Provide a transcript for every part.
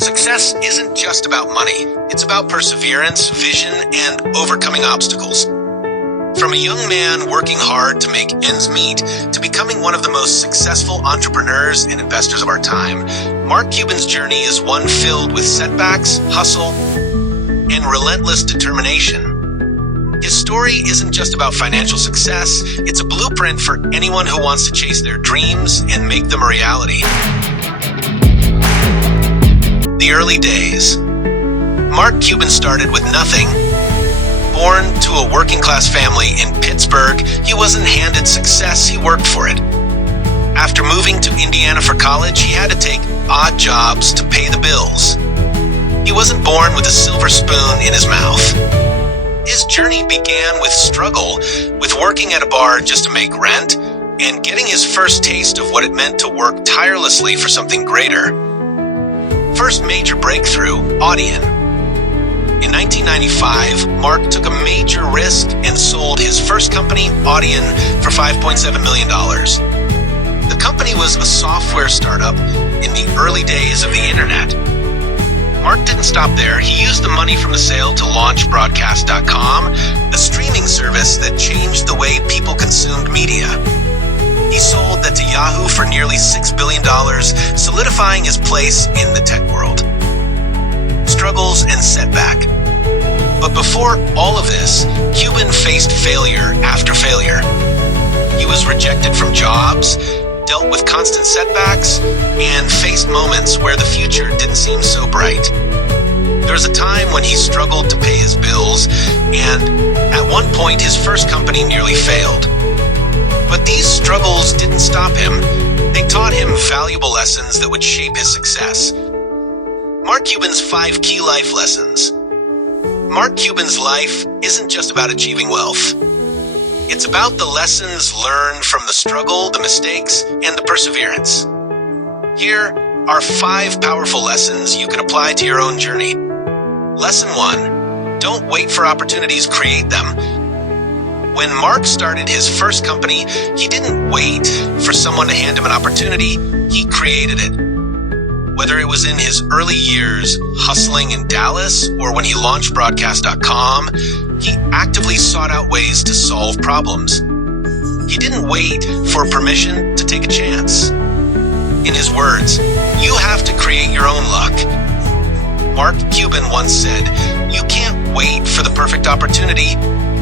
Success isn't just about money. It's about perseverance, vision, and overcoming obstacles. From a young man working hard to make ends meet to becoming one of the most successful entrepreneurs and investors of our time, Mark Cuban's journey is one filled with setbacks, hustle, and relentless determination. His story isn't just about financial success, it's a blueprint for anyone who wants to chase their dreams and make them a reality. The early days. Mark Cuban started with nothing. Born to a working-class family in Pittsburgh, he wasn't handed success, he worked for it. After moving to Indiana for college, he had to take odd jobs to pay the bills. He wasn't born with a silver spoon in his mouth. His journey began with struggle, with working at a bar just to make rent, and getting his first taste of what it meant to work tirelessly for something greater. First major breakthrough, Audion. In 1995, Mark took a major risk and sold his first company, Audion, for $5.7 million. The company was a software startup in the early days of the internet. Mark didn't stop there. He used the money from the sale to launch Broadcast.com, a streaming service that changed the way people consumed media. He sold that to Yahoo for nearly $6 billion, solidifying his place in the tech world. Struggles and setback. But before all of this, Cuban faced failure after failure. He was rejected from jobs, dealt with constant setbacks, and faced moments where the future didn't seem so bright. There was a time when he struggled to pay his bills, and at one point his first company nearly failed. But these struggles didn't stop him. They taught him valuable lessons that would shape his success. Mark Cuban's 5 key life lessons. Mark Cuban's life isn't just about achieving wealth. It's about the lessons learned from the struggle, the mistakes, and the perseverance. Here are 5 powerful lessons you can apply to your own journey. Lesson 1. Don't wait for opportunities, create them. When Mark started his first company, he didn't wait for someone to hand him an opportunity, he created it. Whether it was in his early years hustling in Dallas or when he launched Broadcast.com, he actively sought out ways to solve problems. He didn't wait for permission to take a chance. In his words, "You have to create your own luck." Mark Cuban once said, "You can't wait for the perfect opportunity.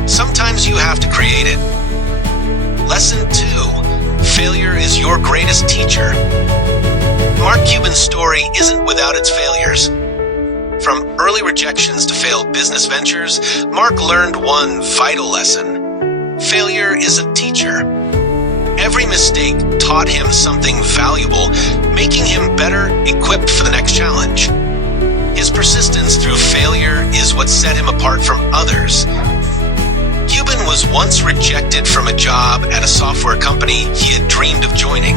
Sometimes you have to create it." Lesson 2. Failure is your greatest teacher. Mark Cuban's story isn't without its failures. From early rejections to failed business ventures, Mark learned one vital lesson. Failure is a teacher. Every mistake taught him something valuable, making him better equipped for the next challenge. His persistence through failure is what set him apart from others. Cuban was once rejected from a job at a software company he had dreamed of joining.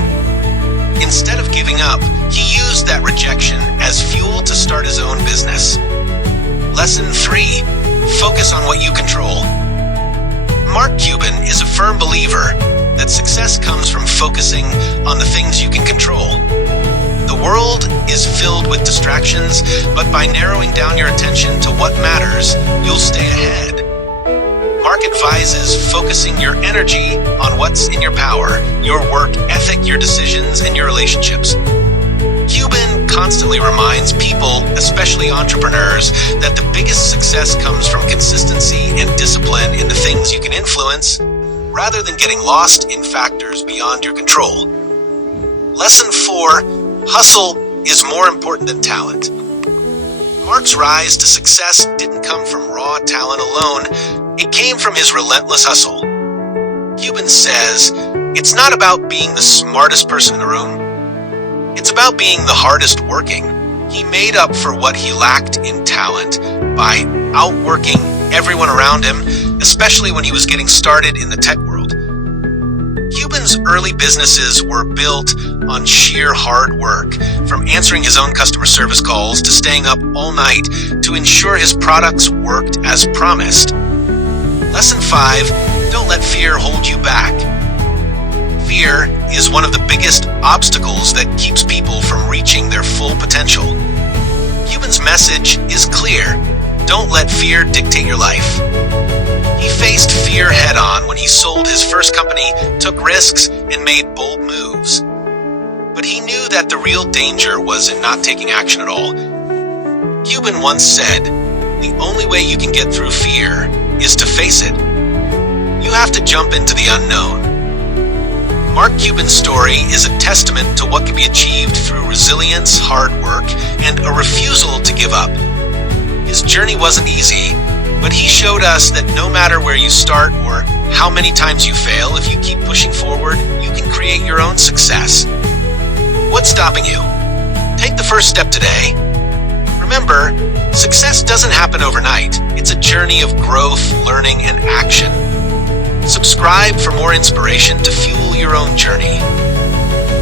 Instead of giving up, he used that rejection as fuel to start his own business. Lesson 3. Focus on what you control. Mark Cuban is a firm believer that success comes from focusing on the things you can control. The world is filled with distractions, but by narrowing down your attention to what matters, you'll stay ahead. Mark advises focusing your energy on what's in your power, your work ethic, your decisions, and your relationships. Cuban constantly reminds people, especially entrepreneurs, that the biggest success comes from consistency and discipline in the things you can influence, rather than getting lost in factors beyond your control. Lesson 4. Hustle is more important than talent. Mark's rise to success didn't come from raw talent alone. It came from his relentless hustle. Cuban says, "It's not about being the smartest person in the room. It's about being the hardest working." He made up for what he lacked in talent by outworking everyone around him, especially when he was getting started in the tech world. Cuban's early businesses were built on sheer hard work, from answering his own customer service calls to staying up all night to ensure his products worked as promised. Lesson 5. Don't let fear hold you back. Fear is one of the biggest obstacles that keeps people from reaching their full potential. Cuban's message is clear. Don't let fear dictate your life. He faced fear head-on when he sold his first company, took risks, and made bold moves. But he knew that the real danger was in not taking action at all. Cuban once said, "The only way you can get through fear is to face it." You have to jump into the unknown. Mark Cuban's story is a testament to what can be achieved through resilience, hard work, and a refusal to give up. His journey wasn't easy, but he showed us that no matter where you start or how many times you fail, if you keep pushing forward, you can create your own success. What's stopping you? Take the first step today. Remember, success doesn't happen overnight. It's a journey of growth, learning, and action. Subscribe for more inspiration to fuel your own journey.